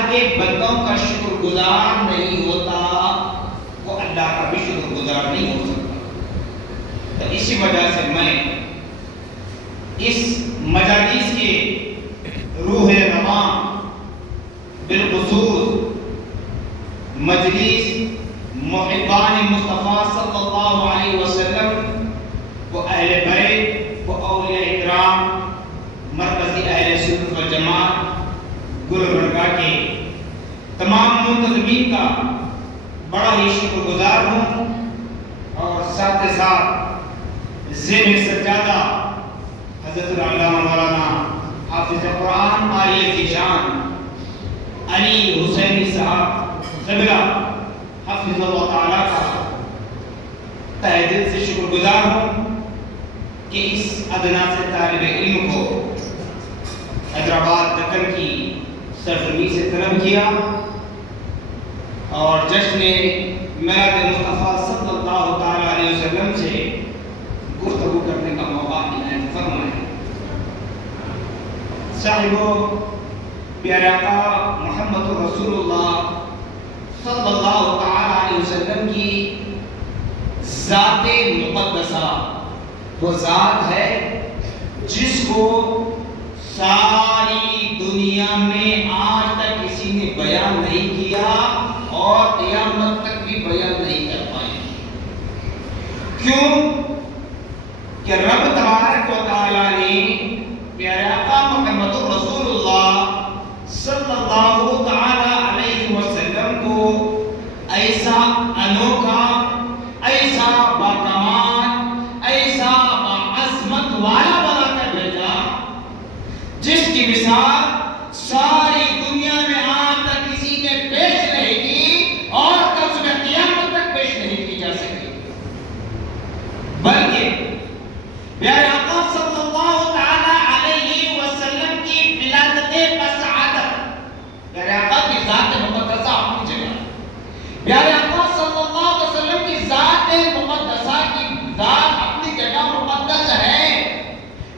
اللہ کے بندوں کا شکر گزار نہیں ہوتا وہ اللہ کا بھی شکر گزار نہیں ہو سکتا. تو اسی وجہ سے میں اس مجالس کے روح رواں بالخصوص مجلس محبان مصطفیٰ صلی اللہ علیہ وسلم وہ اہل بیت وہ اولیاء اکرام مرکزی اہل سنت و جماعت گلبرگہ کے تمام منتظمین کا بڑا ہی شکر گزار ہوں. اور ساتھ ساتھ ذہن سجادہ حضرت العلامہ مولانا حافظ قرآن قاری ذیشان علی حسینی صاحب قبلہ حفظ اللہ تعالیٰ کا تہ دل سے شکر گزار ہوں کہ اس ادنا سے طالب علم کو حیدرآباد دکن کی سرزمین سے طلب کیا اور جشن میلاد مصطفیٰ صلی اللہ تعالیٰ علیہ وسلم سے گفتگو کرنے کا موقع عنایت فرمائے. صاحبو پیارے آقا محمد رسول اللہ صلی اللہ تعالیٰ علیہ وسلم کی ذات مقدسہ وہ ذات ہے جس کو ساری دنیا میں آج تک کسی نے بیان نہیں کیا اور قیامت تک بھی بیان نہیں کر پائے. کیوں کہ رب تبارک و تعالیٰ نے پیارے آقا محمد رسول اللہ صلی اللہ تعالیٰ علیہ وسلم کو ایسا انوکھا ایسا باکمال ایسا باعظمت والا بنا کر بھیجا جس کی مثال ساری دنیا میں آج تک کسی نے پیش نہیں کی اور کل سے قیامت تک پیش نہیں کی جا سکی. بلکہ پیارے آقا صلی اللہ تعالی علیہ وسلم کی ولادت بسعادت پیارے آقا کی ذات مقدسہ اپنی جگہ پیارے آقا صلی اللہ علیہ وسلم کی ذات مقدسہ کی ذات اپنی جگہ مقدس ہے.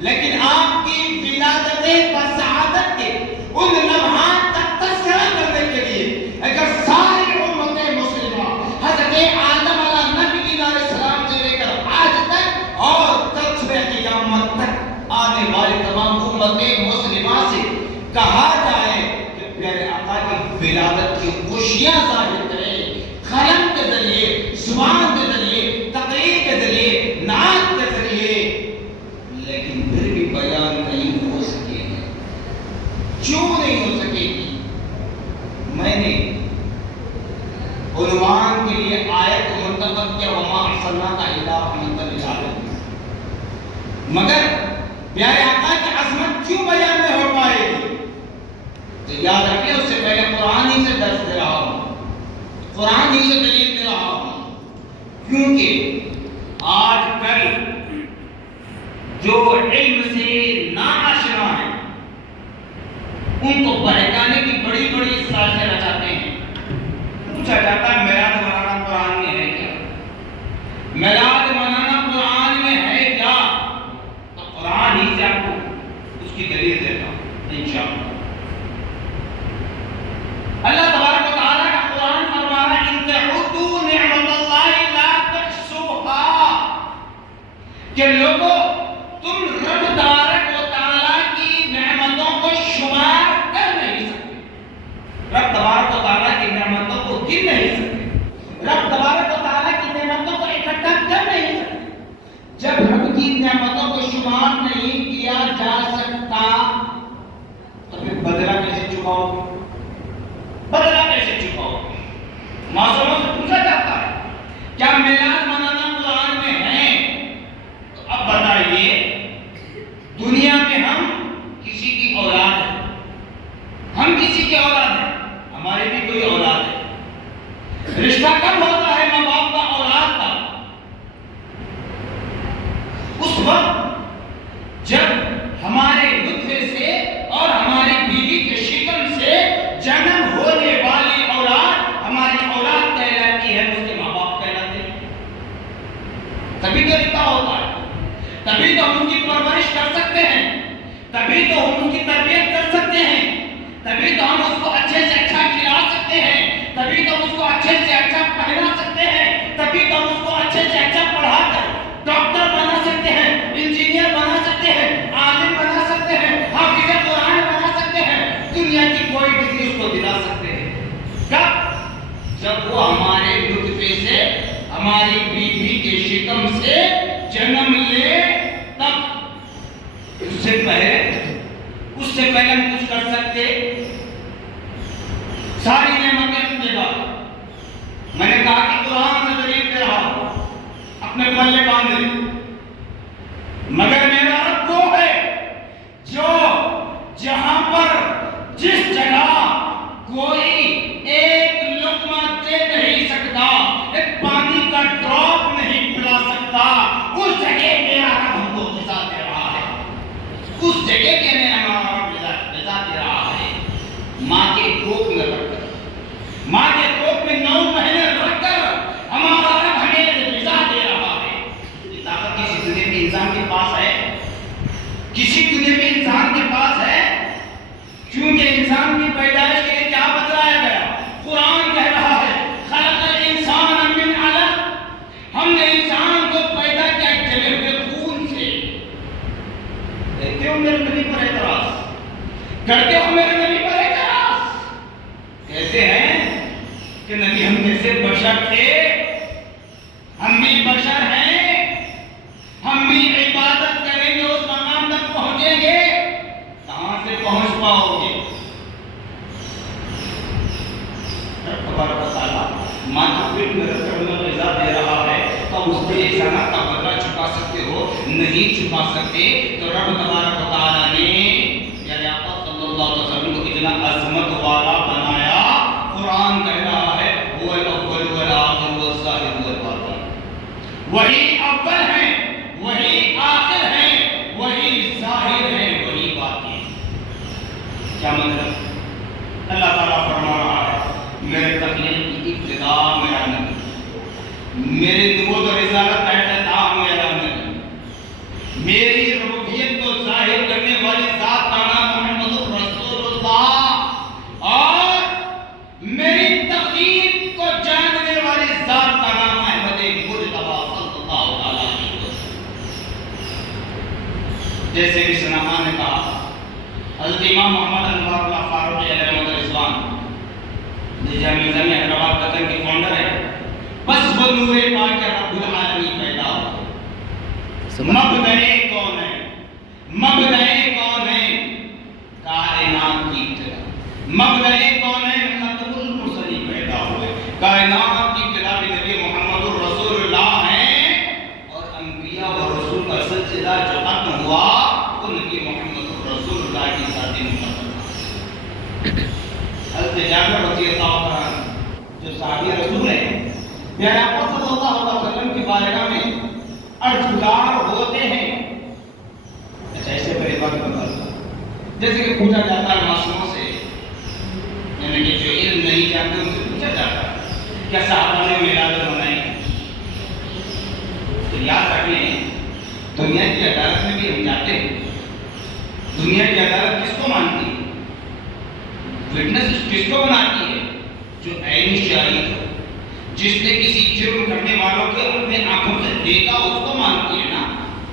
لیکن آپ کی ولادت بسعادت کے ان لمحات تک تذکرہ کرنے کے لیے اگر ساری امت مسلمہ حضرت آدم علیہ نبی علیہ السلام سے لے کر آج تک اور تک قیامت تک آنے والی تمام امت مسلمہ سے کہا جائے کہ پیارے آقا کی ولادت کی خوشیاں ظاہر کریں قلم کے ذریعے زبان کے ذریعے تقریر کے ذریعے نعت کے ذریعے لیکن پھر بھی بیان نہیں ہو سکے ہیں. کیوں نہیں ہو سکے گی؟ میں نے عنوان کے لیے آیت منتخب کیا وما ارسلناک الا رحمۃ للعالمین. مگر پیارے آقا کی عظمت کیوں بیان نہیں ہو پائے گی؟ تو یاد رکھیں اس سے پہلے قرآن ہی سے درس دے رہا ہوں قرآن ہی سے دلیل دے رہا ہوں. کیونکہ آج کل جو علم سے ناآشنا ہیں ان کو بہکانے کی بڑی بڑی سازشیں رچاتے ہیں. پوچھا جاتا ہے میلاد منانا قرآن میں ہے کیا؟ میلاد منانا قرآن میں ہے کیا؟ تو قرآن ہی سے آپ کو اس کی دلیل دیتا ہوں انشاءاللہ. اللہ تبارک و تعالیٰ کا قرآن فرما رہا ہے ان تعدوا نعمت اللہ لا تحصوها کہ لوگوں تم رب تبارک و تعالیٰ کی نعمتوں کو شمار کر نہیں سکتے. رب تبارک و تعالیٰ کی نعمتوں کو گن نہیں سکتے. رب تبارک و تعالیٰ کی نعمتوں کو اکٹھا کر نہیں سکتے. جب رب کی نعمتوں کو شمار نہیں کیا جا سکتا تو پھر بدلہ کیسے چکاؤ گے؟ بدلہ کیسے چکاؤ گے؟ معصوموں سے پوچھا جاتا ہے کیا میلاد منانا قرآن میں ہے؟ تو اب بتائیے دنیا میں ہم کسی کی اولاد ہیں ہم کسی کی اولاد ہیں ہماری بھی کوئی اولاد ہے. رشتہ کب ہوتا ہے ماں باپ کا اولاد کا؟ اس وقت جب ہمارے نطفے سے اور ہماری بیوی کے شکم سے جنم ہونے والی اولاد ہماری اولاد کہلاتی ہے اس کے ماں باپ کہلاتے ہیں. تبھی تو رشتہ ہوتا ہے تبھی تو ہم ان کی پرورش کر سکتے ہیں تبھی تو ہم ان کی تربیت کر سکتے ہیں تبھی تو ہم اس کو اچھے سے اچھا بھی اس کو دلا سکتے ہیں. کب؟ جب وہ ہمارے نطفے سے، ہماری بیوی کے شکم سے جنم لے تب. اس سے پہلے ہم کچھ کر سکتے؟ ساری نعمتیں اپنی جگہ. میں نے کہا کہ قرآن سے دلیل دے رہا ہوں، اپنے پلے باندھ لے. مگر میرا رب وہ ہے جو جہاں پر جس جگہ کوئی ایک لقمہ دے نہیں سکتا، ایک پانی کا ڈراپ نہیں پلا سکتا، اس جگہ میرا رب ہم کو غذا دے رہا ہے. اس جگہ کے میں ہمارا رب غذا دے رہا ہے. ماں کے کوکھ میں رکھ کر، ماں کے کوکھ میں 9 مہینے رکھ کر ہمارا رب ہمیں غذا دے رہا ہے. یہ طاقت کسی دنیا میں انسان کے پاس ہے؟ کسی دنیا میں انسان کے پاس ہے؟ کیونکہ انسان کی پیدائش کے لیے کیا بتلایا گیا؟ قرآن کہہ رہا ہے خلق الانسان من علق، ہم نے انسان کو پیدا کیا جلے ہوئے خون سے. کہتے ہو میرے نبی پر اعتراض کرتے ہو، میرے نبی پر اعتراض کہتے ہیں کہ نبی ہم جیسے بشر تھے، ہم بھی بشر ہیں، ہم بھی عبادت کریں گے، اس مقام تک پہنچیں گے. کہاں سے پہنچ پاؤ گے؟ ماں کا پیٹ میں رکھ کر غذا دے رہا ہے تو اس پہ احسانات کا بدلہ چکا سکتے ہو؟ نہیں چکا سکتے. تو رب تبارک و تعالیٰ نے یعنی آقا صلی اللہ علیہ وسلم کو اتنا عظمت والا بنایا. قرآن کہہ رہا ہے هو الاول والآخر والظاہر والباطن، وہی اول ہیں، وہی آخر ہیں، وہی ظاہر ہیں، وہی باطن. کیا مطلب؟ اللہ تعالیٰ فرما رہا ہے میرے تخلیق کی ابتدا میرا نبی، میرے نبوت و رسالت کا اختتام میرا نبی، میری ربوبیت کو ظاہر کرنے والی ذات کا نام محمد رسول اللہ، اور میری تقدیر کو جاننے والی ذات کا نام احمد مجتبی صلی اللہ علیہ وسلم. جیسے کہ سنہا نے کہا، حضرت امام محمد انوار اللہ فاروق علیہ رحمۃ الاسلام جامعہ نظامیہ حیدرآباد قطر کے فاؤنڈر ہیں. بس وہ نور پاک رب العالمین پیدا ہو. مبدئے کون ہے؟ مبدئے کون ہے؟ کائنات کی ابتدا. مبدئے کون ہے؟ خاتم المرسلین پیدا ہوئے. کائنات کی ابتدا بھی نبی محمد الرسول اللہ ہیں، اور انبیاء و رسول کا سلسلہ جو ختم ہوا وہ نبی محمد الرسول اللہ کی ذاتی محمد. حضرت جابر رضی اللہ عنہ جو صحابی رسول ہیں، پیارے آقا صلی اللہ علیہ وسلم کی بارگاہ میں عرض گزار ہوتے ہیں. اچھا ایسے پہلے بات بتا، جیسے کہ پوچھا جاتا ہے معصوموں سے، یعنی کہ جو علم نہیں جانتے ان سے پوچھا جاتا ہے کیا صحابہ نے میلاد منائی؟ تو یاد رکھیں دنیا کی عدالت میں بھی ہم جاتے ہیں. دنیا کی عدالت کس کو مانتی ہے؟ وٹنس کس کو بناتی ہے؟ جو عینی شاہد ہو، جس نے کسی جرم کرنے والوں کو اپنے آنکھوں سے دیکھا اس کو مانتی ہے نا.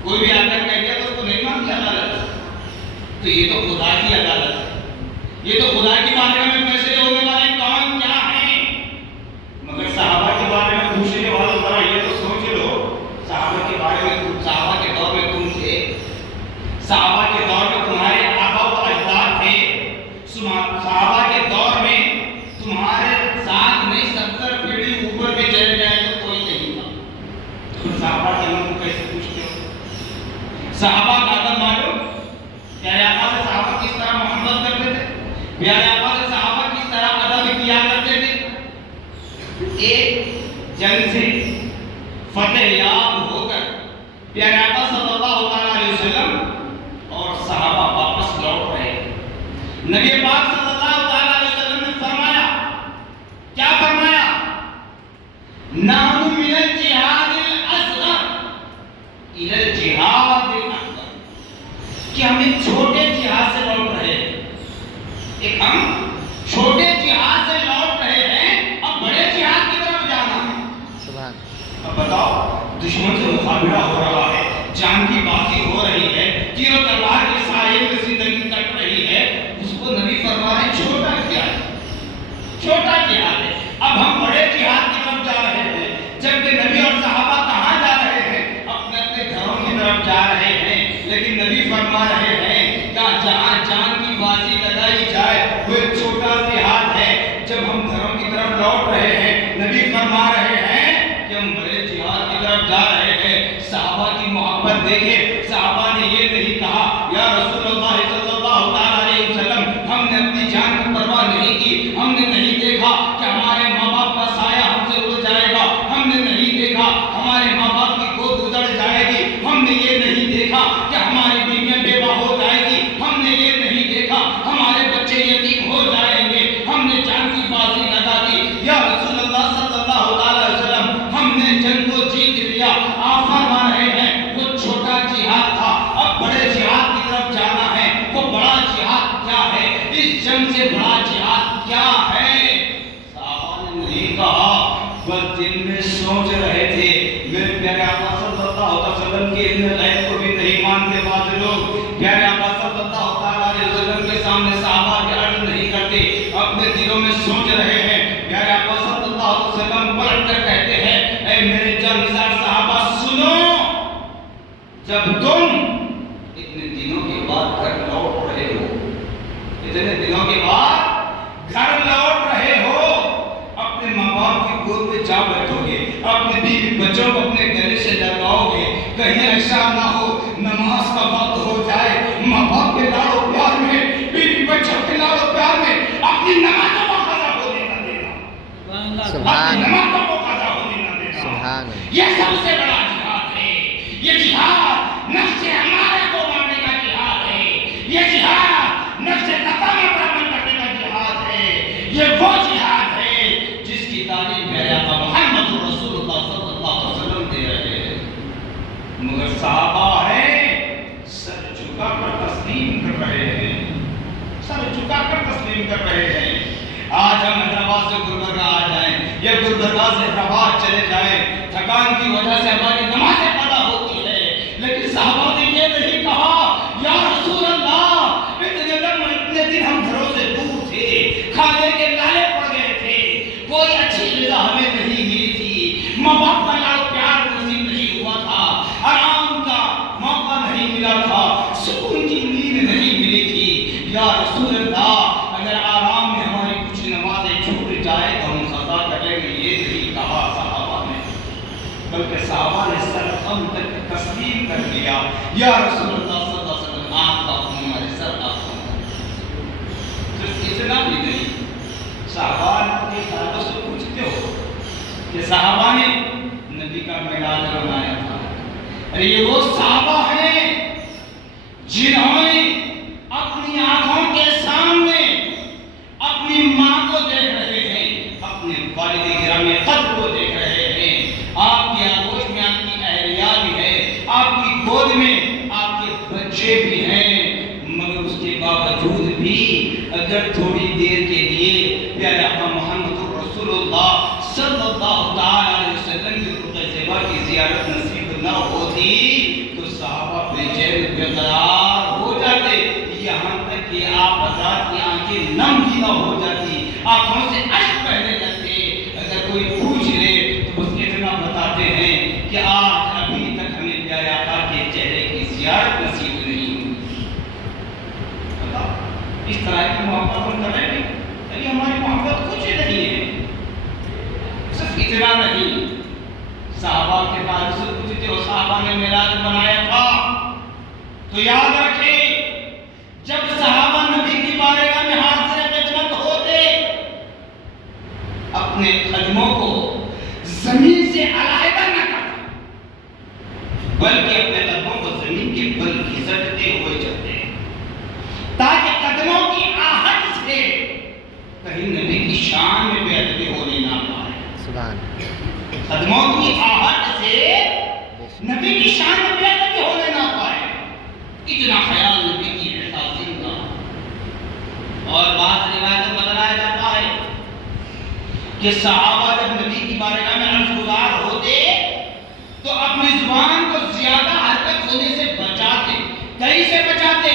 کوئی بھی آدمی کہہ دیا تو اس کو نہیں مانتی عدالت. تو یہ تو خدا کی عدالت ہے، یہ تو خدا کی بارگاہ میں فیصلے ہونے والے کون کیا ہیں. مگر صحابہ کے بارے میں پوچھنے والوں ذرا یہ تو سوچ لو، صحابہ کے بارے میں، صحابہ کے دور میں تم تھے، صحابہ کے دور میں تمہارے آبا و اجداد تھے، صحابہ کے دور میں تمہارے ساتھ میں 70 پیڑھی اوپر بھی چلے جائے تو کوئی نہیں تھا. تم صحابہ کے نام کو کیسے پوچھتے ہو؟ صحابہ کا ادب معلوم؟ پیارے آقا سے صحابہ کس طرح محبت کرتے تھے، پیارے آقا سے صحابہ کس طرح ادب کیا کرتے تھے. ایک جنگ سے فتح یاب ہو کر پیارے آقا صلی اللہ علیہ وسلم اور صحابہ واپس لوٹ رہے. نبی پاک صلی اللہ علیہ وسلم نے فرمایا، کیا فرمایا؟ نحن من الجہاد الاصغر الى الجہاد الاکبر، کہ ہم ایک چھوٹے جہاد سے لوٹ رہے ہیں. ایک ہم چھوٹے جہاد سے لوٹ رہے ہیں، اب بڑے جہاد کی طرف جانا ہے. سبحان. اب بتاؤ، دشمن سے مقابلہ ہو رہا ہے، جان کی بازی ہو رہی ہے، تیر و تلوار کے سائے میں زندگی کٹ رہی ہے، اس کو نبی فرما رہے چھوٹا کیا ہے. چھوٹا جہاد ہے. اب ہم بڑے جہاد کی طرف جا رہے ہیں، جبکہ نبی اور صحابہ کہاں جا رہے ہیں؟ اپنے اپنے گھروں کی طرف جا رہے ہیں. لیکن نبی فرما رہے ہیں کہ جہاں جان کی بازی لگائی جائے وہ ایک چھوٹا جہاد ہے. جب ہم گھروں کی طرف لوٹ رہے ہیں، نبی فرما رہے ہیں کہ ہم بڑے جہاد کی طرف جا رہے ہیں. صحابہ کی محبت دیکھیں، صحابہ نے یہ نہیں کہا یا رسول اللہ صلی اللہ علیہ وسلم ہم نے اپنی جان کی پرواہ نہیں کی، ہم نے نہیں دیکھا کہ ہمارے ماں باپ کا سایہ ہم سے اڑ جائے گا، ہم نے نہیں دیکھا ہمارے ماں باپ کی گود اجڑ جائے گی، ہم نے یہ نہیں دیکھا کہ ہماری بیویاں بیوہ ہو جائے گی، ہم نے یہ نہیں دیکھا ہمارے بچے یتیم ہو جائیں گے، ہم نے جان کی بازی لگا دی. یا رسول اللہ صلی اللہ علیہ وسلم ہم نے جنگ کو جیت لیا. آپ فرما رہے ہیں وہ چھوٹا جہاد تھا، اب بڑے جہاد کی طرف جانا ہے. وہ بڑا جہاد کیا ہے؟ اس جنگ سے بڑا جہاد کیا ہے؟ صحابہ نے نہیں کہا، بس دل میں سوچ رہے تھے. میرے پیارے آقا صلی اللہ علیہ وسلم کے علم غیب کو بھی نہیں مانتے بعض لوگ. پیارے آقا صلی اللہ علیہ وسلم کے سامنے صحابہ کے عرض نہیں کرتے، اپنے دلوں میں سوچ رہے ہیں. پیارے آقا صلی اللہ علیہ وسلم پلٹ کر کہتے ہیں اے میرے جانسار صحابہ سنو، جب تم اتنے دنوں کے بعد گھر لوٹ رہے ہو، اتنے دنوں کے بعد گھر لوٹ رہے ہو، اپنے ماں باپ کی گود میں جا بیٹھو گے، اپنے بیوی بچوں کو اپنے گلے سے لگاؤ گے، کہیں ایسا نہ ہو نماز کا وقت ہو جائے، ماں باپ کے لاڑ و پیار میں، بیوی بچوں کے لاڑ و پیار میں اپنی نمازوں کو قضا ہونے نہ دینا، اپنی نمازوں کو قضا ہونے نہ دینا. یہ سب سے بڑا جہاد ہے. یہ جہاد نفس ہمارے کو مارنے کا جہاد ہے. یہ جہاد نفس نقامہ برابر کرنے کا جہاد ہے. یہ وہ جہاد ہے جس کی تعلیم میرے آقا محمد رسول اللہ صلی اللہ علیہ وسلم دے رہے ہیں. مگر صحابہ ہیں سر جھکا کر تسلیم کر رہے ہیں، سر جھکا کر تسلیم کر رہے ہیں. آج ہم حیدرآباد سے گلبرگہ آ جائیں یا گلبرگہ سے حیدرآباد چلے جائیں، تھکان کی وجہ سے ہماری نمازیں قضا ہوتی ہے، لیکن صحابہ نے یہ نہیں کہا یا رسول اللہ اتنے دن ہم گھروں سے دور تھے، کھانے کے لالے پڑ گئے تھے، کوئی اچھی غذا ہمیں نہیں ملی تھی، ماں باپ کا لاڑ پیار نصیب نہیں ہوا تھا، آرام کا موقع نہیں ملا تھا، سکون کی نیند نہیں ملی تھی. یا رسول اللہ اگر آرام میں ہماری کچھ نمازیں چھوٹ جائے تو ہم قضا کریں گے، یہ نہیں کہا صحابہ نے، بلکہ صحابہ نے سر ہم تک تسلیم کر لیا. یا رسول اللہ صلی اللہ علیہ وسلم آپ کا ہمارے سر آپ کا. صرف اتنا بھی نہیں، صحابہ کے ساتھوں سے پوچھتے ہو کہ صحابہ نے نبی کا میلاد بنایا تھا. ارے یہ وہ صحابہ ہیں جنہوں نے اپنی آنکھوں کے سامنے اپنی ماں کو دیکھ رہے ہیں، اپنے والد گرامی قدر کو دیکھ رہے ہیں، آپ کی آغوش میں آپ کی اہلیہ بھی ہے، آپ کی گود میں آپ کے بچے بھی ہیں، مگر اس کے باوجود بھی اگر تھوڑی دیر کے لیے پیارے آقا محمد رسول اللہ صلی اللہ علیہ وسلم کی روضہ طیبہ کی زیارت نصیب نہ ہوتی تو صحابہ بے چین بے قرار ہو جاتے، یہاں تک کہ آپ حضرات کی آنکھیں نم کی نہ ہو جاتی، آنکھوں سے اشک بہنے لگتے. اگر کوئی پوچھ لے تو بس اتنا بتاتے ہیں کہ آج ابھی تک ہمیں پیارے آقا کے چہرے کی زیارت نصیب نہیں ہوئی. اس طرح کی محبت ہم کر رہے ہیں، ابھی ہماری محبت کچھ نہیں ہے. صرف اتنا نہیں، صحابہ کے بعد سے پوچھتے ہو صحابہ نے میلاد بنایا تھا تو یاد رکھیں جب صحابہ نبی کی بارگاہ میں حاضر خدمت ہوتے اپنے قدموں کو زمین سے علیحدہ نہ کرتے بلکہ اپنے قدموں کو زمین کے بل گھسٹتے ہوئے چلتے تاکہ قدموں کی آہٹ سے کہیں نبی کی شان میں بے ادبی ہونے نہ پائے. قدموں کی آہٹ سے نبی کی شان میں بے ادبی ہونے نہ پائے، اتنا خیال نبی کی احساسی کا. اور بعض روایتوں میں بتایا جاتا ہے کہ صحابہ جب نبی کی بارگاہ میں عرض گزار ہوتے تو اپنی زبان کو زیادہ حرکت ہونے سے بچاتے. کیسے بچاتے؟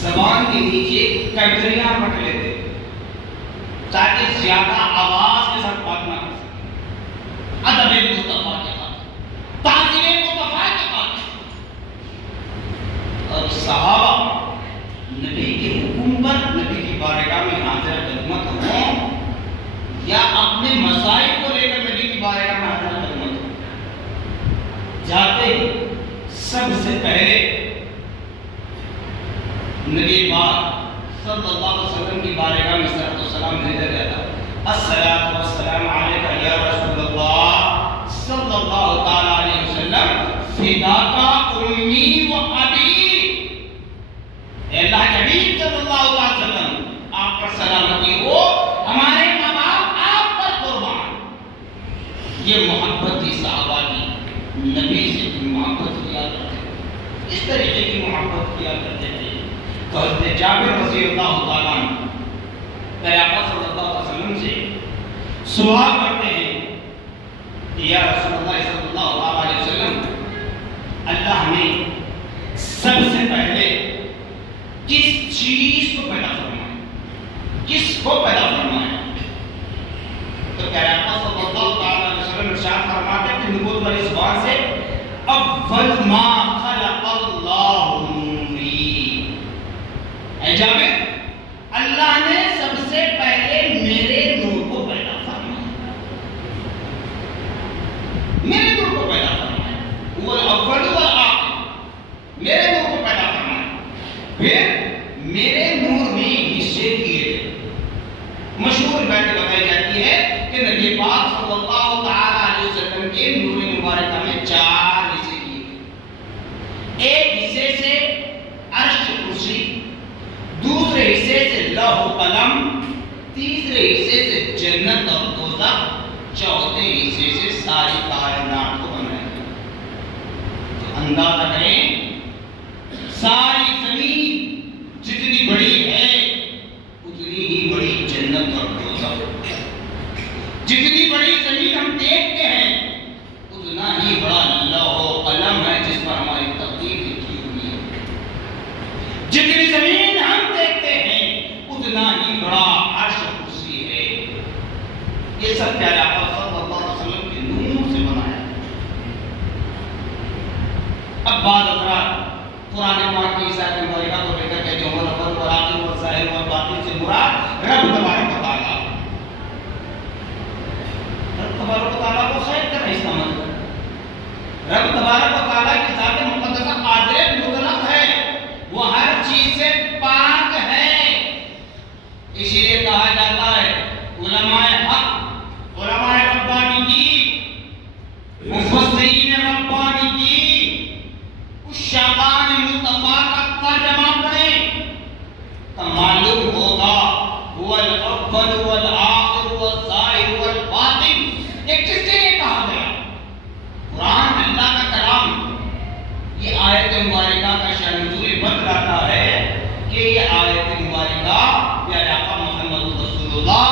زبان کے نیچے کنکریاں رکھ لیتے تاکہ زیادہ آواز کے ساتھ بات نہ کر سکے، ادب مصطفیٰ کے خاطر، تعظیم مصطفیٰ کے خاطر۔ اور صحابہ نبی کے حکم پر نبی کی بارگاہ میں حاضر خدمت ہوں یا اپنے مسائل کو لے کر نبی کی بارگاہ میں حاضر خدمت ہوں، جاتے سب سے پہلے نبی پاک صلی اللہ علیہ وسلم کی بارگاہ میں صلاۃ و سلام بھیجا جاتا، الصلاۃ والسلام علیک یا رسول اللہ صلی اللہ تعالی علیہ وسلم، فداک امی و ابی، اے اللہ کے حبیب صلی اللہ علیہ وسلم آپ پر سلامتی ہو، ہمارے ماں باپ آپ پر قربان۔ یہ محبت تھی صحابہ کی، نبی سے محبت کیا کرتے تھے، اس طریقے کی محبت کیا کرتے تھے۔ تو حضرت جابر رضی اللہ تعالیٰ عنہ پیغمبر صلی اللہ علیہ وسلم سے سوال کرتے ہیں کہ یا رسول اللہ صلی اللہ علیہ وسلم، اللہ نے سب سے پہلے کس چیز کو پیدا فرمایا، کس کو پیدا فرمایا؟ تو پیغمبر صلی اللہ علیہ وسلم ارشاد فرماتے ہیں کہ نبوت والی زبان سے اول ما خلق اللہ نوری، اے جابر اللہ نے سب سے پہلے میرے نور کو پیدا فرمایا، میرے نور کو پیدا فرمایا، وہ الاول والآخر، میرے نور کو پیدا فرمایا، پھر میرے نور میں حصے کیے۔ مشہور بات بتائی جاتی ہے کہ نبی پاک صلی اللہ تعالی علیہ وسلم کے نور مبارکہ میں 4 حصے کیے گئے، ایک حصے سے عرش کرسی، دوسرے حصے سے لوح و قلم، تیسرے حصے سے جنت اور دوزخ، چوتھے حصے سے ساری کائنات کو بنایا گیا۔ تو اندازہ کریں ساری زمین جتنی بڑی ہے اتنی ہی بڑی جنت اور دوزخ، جتنی بڑی زمین ہم دیکھتے ہیں اتنا ہی بڑا لوح و قلم ہے جس پر ہماری تقدیر لکھی ہوئی ہے، جتنی زمین ہم دیکھتے ہیں اتنا ہی بڑا عرش کرسی ہے۔ یہ سب پیارے آقا صلی اللہ علیہ وسلم کے نور سے بنایا۔ اب بعض حضرات قرآن پاک کی اس آیت مبارکہ کو لے کر کہتے ہیں اول والآخر والظاہر والباطن سے مراد رب تبارک و تعالیٰ، رب تبارک و تعالیٰ کو خیر کر اس کا مطلب رب تبارک و تعالیٰ کی ذات مقدسہ قادر مطلق ہے، وہ ہر چیز سے پاک ہے۔ اسی لیے کہا جاتا ہے علماء حق، علماء ربانی کی، مفسرین ربانی کی، عشاقان مصطفیٰ کا ترجمہ پڑھیں تو معلوم ہوگا هو الاول والآخر والظاہر والباطن، یہ کس سے کہا گیا؟ قرآن اللہ کا کلام، یہ آیت مبارکہ کا شأن نزول بتلاتا ہے کہ یہ آیت مبارکہ پیارے آقا محمد رسول اللہ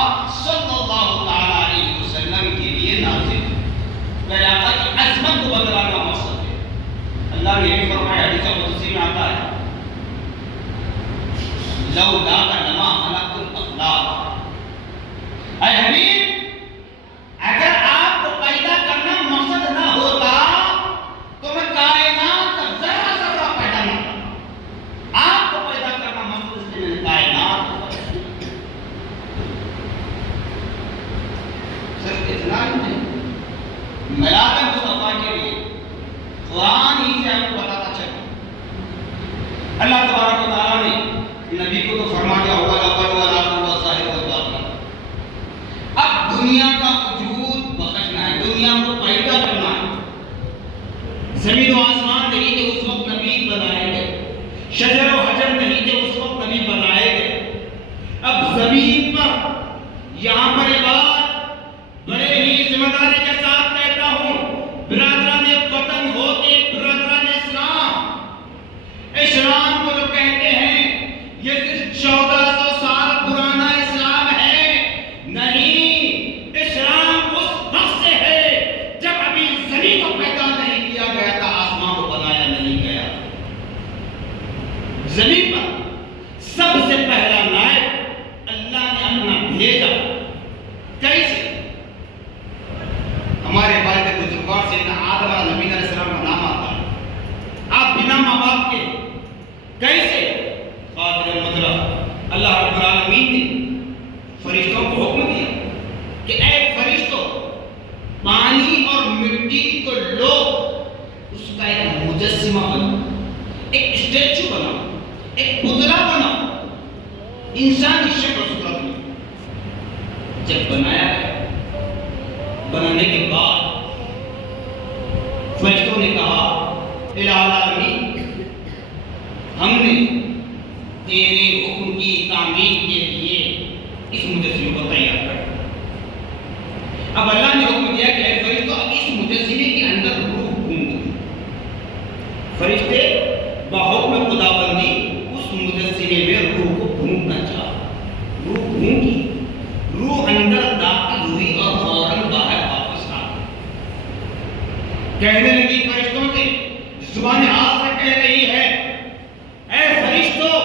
صلی اللہ تعالی علیہ وسلم کے لیے نازل ہے، پیارے آقا کی عظمت کو بتلانا مقصد ہے۔ اللہ نے بھی فرمایا، حدیث قدسی میں آتا ہے لولا انما خلقت الاخلاق، اے حبیب اگر آپ کو پیدا کرنا مقصد نہ ہوتا تو میں کائنات کا ذرہ ذرہ پیدا نہ کرتا، آپ کو پیدا کرنا مقصد اس لیے میں نے کائنات کو پیدا کیا۔ صرف اتنا ہی نہیں، میلاد مصطفیٰ کے لیے قرآن ہی سے آپ کو بتاتا چلا، اللہ تبارک و تعالیٰ نے نبی کو تو فرما دیا اول اول والآخر والظاہر والباطن۔ اب دنیا کا وجود بخشنا ہے، دنیا کو پیدا کرنا ہے۔ زمین و آسمان نہیں تھے اس وقت نبی بنائے گئے، شجر و حجر نہیں تھے اس وقت نبی بنائے گئے۔ اب زمین پر یہاں پر یہ بات بڑے ہی ذمہ داری کے ساتھ کہتا ہوں، برادران وطن ہوتے برادران اسلام کو جو کہتے ہیں یہ صرف 1400 سال پرانا اسلام ہے، نہیں، اسلام اس وقت سے ہے جب ابھی زمین کو پیدا نہیں کیا گیا تھا، آسمان کو بنایا نہیں گیا۔ زمین پر سب سے پہلا نائب اللہ نے اپنا بھیجا فرشتوں کو حکم دیا کہ اے فرشتوں پانی اور مٹی کو لو، اس کا ایک مجسمہ بناؤ، ایک اسٹیچو بناؤ، ایک پتلا بناؤ انسانی شکل صورت میں۔ جب بنایا گیا، بنانے کے بعد فرشتوں نے کہا الہ العالمین، ہم نے تیرے حکم کی تعمیر کے لیے اس مجسمے کو تیار کر۔ اب اللہ نے حکم دیا کہ اے فرشتوں اب اس مجسمے کے اندر روح پھونک۔ فرشتے بحکم خداوندی اس مجسمے میں روح کو پھونکنا چاہا، روح پھونکی، روح اندر داخل ہوئی اور فوراً باہر واپس آ گئی۔ کہنے لگی فرشتوں سے، زبان حال سے کہہ رہی ہے اے فرشتوں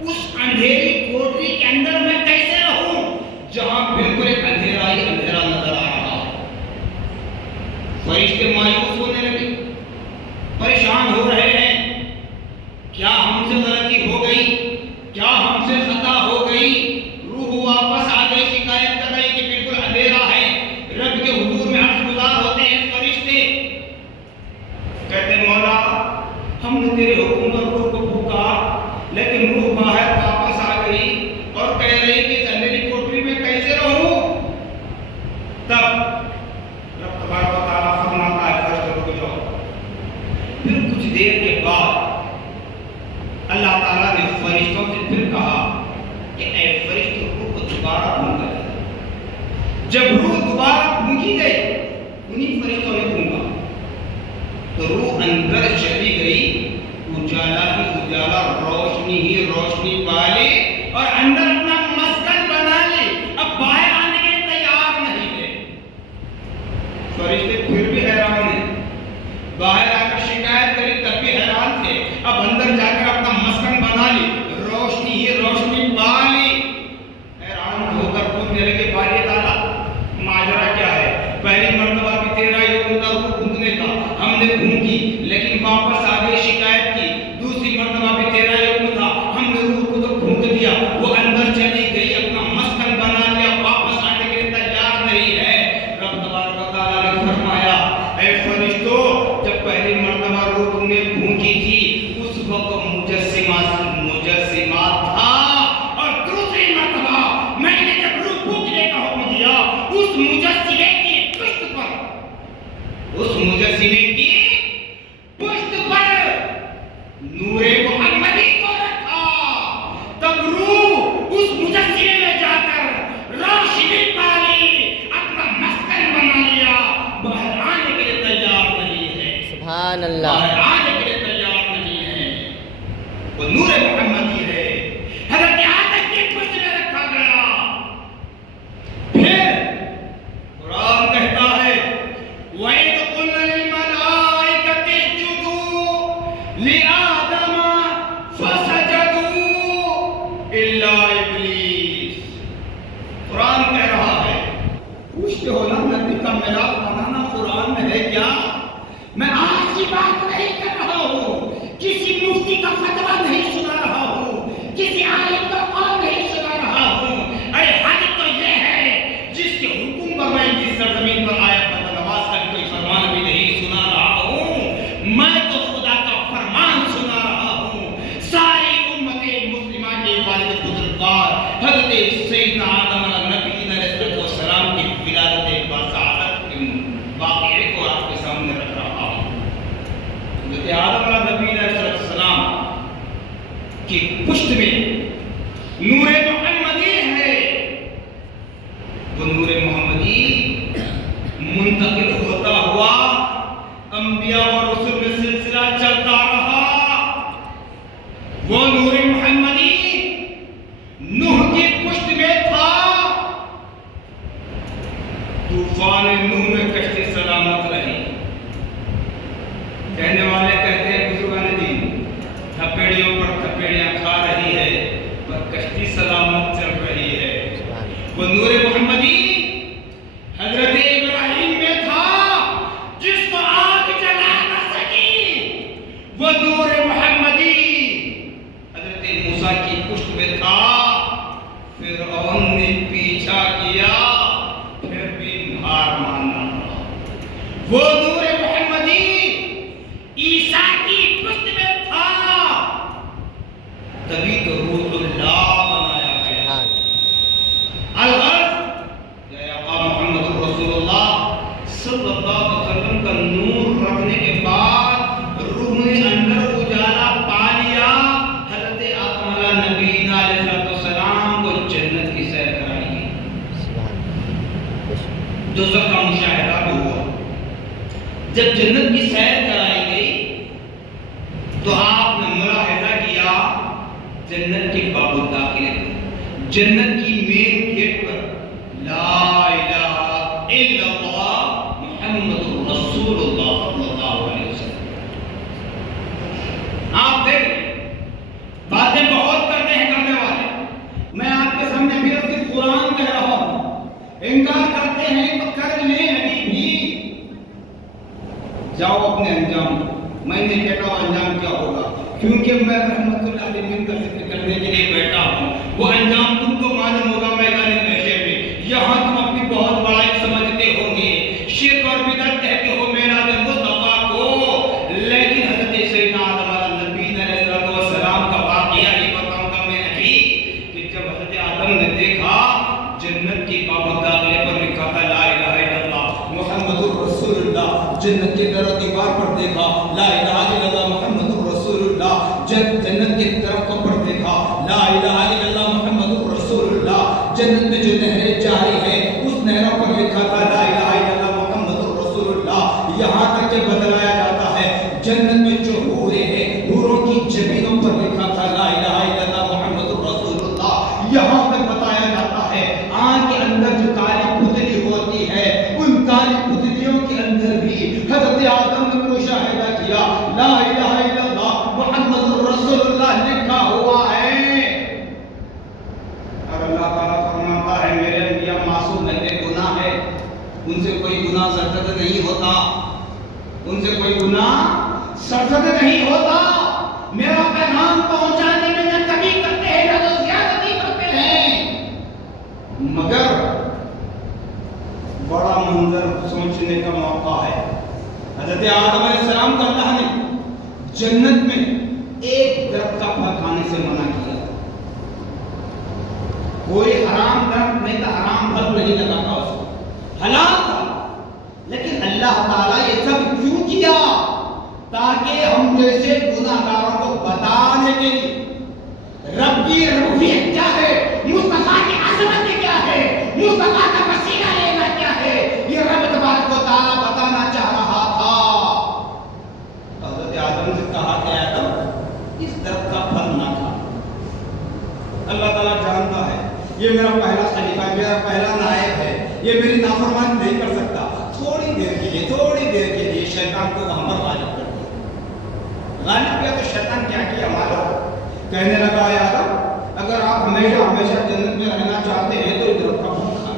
اس اندھیری کوٹری کے اندر میں کیسے رہوں جہاں بالکل ایک اندھیرا ہی اندھیرا نظر آ رہا ہے۔ فرشتے مایوس ہونے لگے، پریشان ہو رہے ہیں، کیا ہم سے غلطی ہو گئی، کیا ہم سے خطا ہو گئی؟ روح واپس آ گئی، شکایت کر رہی کہ بالکل اندھیرا ہے۔ رب کے حضور میں عرض گزار ہوتے ہیں فرشتے، کہتے مولا ہم نے تیرے حکم پر روح کو پھونکا لیکن روح باہر واپس آ گئی اور کہہ رہی کہ اس اندھیری کوٹری میں کیسے رہوں؟ تب رب تبارک و تعالیٰ فرماتا ہے فرشتوں کو جاؤ۔ پھر کچھ دیر کے بعد اللہ تعالیٰ نے فرشتوں سے پھر کہا کہ اے فرشتوں روح کو دوبارہ پھونکا جائے۔ جب روح دوبارہ پھونکی گئی، انہی فرشتوں نے پھونکا تو روح اندر چلی گئی، اجالا ہی اجالا، روشنی ہی روشنی پالی اور اندر اپنا مسکن بنا لی۔ اب باہر آنے کے لیے تیار نہیں تھے۔ فرشتے پھر بھی حیران ہیں، باہر آ کر شکایت کری تب بھی حیران تھے، اب اندر جا کر اپنا مسکن بنا لی، روشنی ہی روشنی پالی۔ حیران ہو کر پوچھنے لگے باری تعالیٰ ماجرا کیا ہے؟ پہلی مرتبہ بھی تیرا ہی حکم تھا روح پھونکنے کا، ہم نے پھونکی لیکن واپس آ گئی، شکایت کی۔ دوسری مرتبہ بھی تیرا ہی حکم تھا، ہم نے روح کو تو پھونک دیا، وہ اندر چلی گئی، اپنا مسکن بنا لیا، واپس آنے کے لیے تیار نہیں ہے۔ رب تبارک و تعالیٰ نے فرمایا اے فرشتوں جب پہلی مرتبہ روح تم نے پھونکی تھی اس وقت مجسمہ تھا، اور دوسری مرتبہ میں نے جب روح پھونکنے کا حکم دیا اس مجسمے کی پشت پر نور محمدی کو رکھا، تب روح اس مجسمے میں جا کر روشنی پالی، اپنا مسکن بنا لیا، باہر آنے کے لیے تیار نہیں ہے۔ سبحان اللہ، باہر آنے کے لیے تیار نہیں ہے، وہ نور محمدی ہے، حضرت آدم کی پشت میں رکھا گیا۔ پھر قرآن کہتا ہے وَإِذْ قُلْنَا لِلْمَلَائِكَةِ اسْجُدُوا لِآدَمَ فَسَجَدُوا إِلَّا إِبْلِيسَ۔ قرآن کہہ رہا ہے، پوچھتے ہو نا نبی کا میلاد منانا قرآن میں ہے کیا؟ میں آج کی بات نہیں کر رہا ہوں، کسی مفتی کا فتویٰ نہیں سنا رہا ہوں، کسی عالم کا قول نہیں سنا رہا ہوں۔ اے حج تو یہ ہے جس کے حکم پر میں اس سرزمین پر آیا بدنواز کا کوئی فرمان بھی نہیں سنا رہا ہوں، میں تو خدا کا فرمان سنا رہا ہوں۔ ساری امت مسلمہ کے والد بزرگوار حضرت سیدنا آدم علیہ السلام کی ولادت بسعادت کے واقعے کو آپ کے سامنے رکھ رہا ہوں۔ حضرت آدم علیہ السلام کی پشت میں نور محمدی ہے، وہ نور محمدی منتقل ہوتا ہوا انبیاء اور رسل میں سلسلہ چلتا رہا۔ وہ نور محمدی نوح کی پشت میں تھا، طوفان نوح میں کشتی سلامت رہی۔ کہنے والے کہتے ہیں بزرگان دین تھپیڑیوں پر تھپیڑیاں کھا رہی ہے پر کشتی سلامت چل رہی ہے۔ وہ نور محمدی حضرت ابراہیم میں تھا جس کو آگ جلا نہ سکی، وہ نور محمدی حضرت موسیٰ کی پشت میں تھا، فرعون نے دن پیچھا کیا پھر بھی ہار ماننا پڑا. وہ نور محمدی عیسیٰ کی پشت میں تھا، تبھی تو روح اللہ بنایا گیا. الغرض یا آقا محمد رسول اللہ صلی اللہ علیہ وسلم کا نور رکھنے کے بعد روح نے اندر اجالا پا لیا. حضرت آدم علیہ نبینا علیہ السلام کو جنت کی سیر کرائی گئی. دوزخ کا مشاہدہ بھی ہوا. جب جنت کی سیر کرائی گئی تو آپ نے ملاحظہ کیا جنت کے باب داخلے جنت کی مین گیٹ پر لا الہ الا اللہ محمد رسول اللہ صلی اللہ علیہ وسلم. آپ دیکھیں باتیں بہت کرتے ہیں کرنے والے. میں آپ کے سامنے بھی صرف قرآن کہہ رہا ہوں. انکار کرتے ہیں تو کر لیں ابھی بھی. جاؤ اپنے انجام. میں نے کہتا ہوں انجام کیا ہوگا کیونکہ میں رحمت اللہ علیہ کا ذکر کرنے کے لیے بیٹھا ہوں. وہ انجام تم کو معلوم ہوگا میدان محشر میں. یہاں تم اپنی بہت بڑائی سمجھتے ہوں گے، شرک اور بدعت کہتے ہو میراد مصطفیٰ کو، لیکن حضرت سیدنا آدم علیہ نبی علیہ السلام کا واقعہ ہی بتاؤں گا میں ابھی کہ جب حضرت آدم نے دیکھا جنت کی باب داخلے پر لکھا تھا لا الہ الا اللہ محمد رسول اللہ. جنت کے در و دیوار پر دیکھا لا الہ الا اللہ محمد رسول اللہ. جب جنت کی طرف پر دیکھا لا الہ الا اللہ محمد رسول اللہ. جنت میں جو نہریں جاری ہیں اس نہروں پر لکھا تھا لا الہ الا اللہ محمد رسول اللہ. یہاں تک کہ بتلایا جاتا ہے جنت میں جو حوریں ہیں حوروں کی جبینوں پر لکھا تھا لا الہ الا اللہ محمد رسول اللہ. یہاں تک بتایا جاتا ہے آنکھ کے اندر جو کالی پتلی ہوتی ہے ان کالی پتلیوں کے اندر بھی حضرت آدم نے مشاہدہ کیا لا الہ الا اللہ محمد رسول اللہ لکھا ہوا ہے. اور اللہ تعالیٰ فرماتا ہے میرے انبیاء معصوم نہیں، گناہ ہے ان سے کوئی گناہ سرزد نہیں ہوتا، ان سے کوئی گناہ سرزد نہیں ہوتا. میرا پیغام پہنچانے میں نہ کمی کرتے ہیں نہ تو زیادتی کرتے ہیں. مگر بڑا منظر سوچنے کا موقع ہے. حضرت آدم علیہ السلام کو اللہ نے جنت میں ایک درخت کا پھل کھانے سے منع کیا. کوئی حرام درخت نہیں تھا، حرام پھل نہیں لگا تھا، اس کو حلال تھا. لیکن اللہ تعالیٰ یہ سب کیوں کیا؟ تاکہ ہم جیسے گناہ گاروں کو بتانے کے لیے رب کی ربوبیت کیا ہے، مصطفیٰ کی عظمت کیا ہے، مصطفیٰ کا وسیلہ لینا کیا ہے، یہ رب تبارک و تعالیٰ بتانا چاہ رہا تھا. حضرت آدم سے کہا کہ آدم اس درخت کا پھل نہ کھا. اللہ تعالیٰ جانتا ہے یہ میرا پہلا خلیفہ ہے، میرا پہلا نائب ہے، یہ میری نافرمانی نہیں کر سکتا. تھوڑی دیر کے لیے شیطان کو وہاں پر غالب کر دیا. غالب کیا تو شیطان کیا کیا معلوم؟ کہنے لگا اے آدم اگر آپ ہمیشہ جنت میں رہنا چاہتے ہیں تو درخت کا پھل کھا.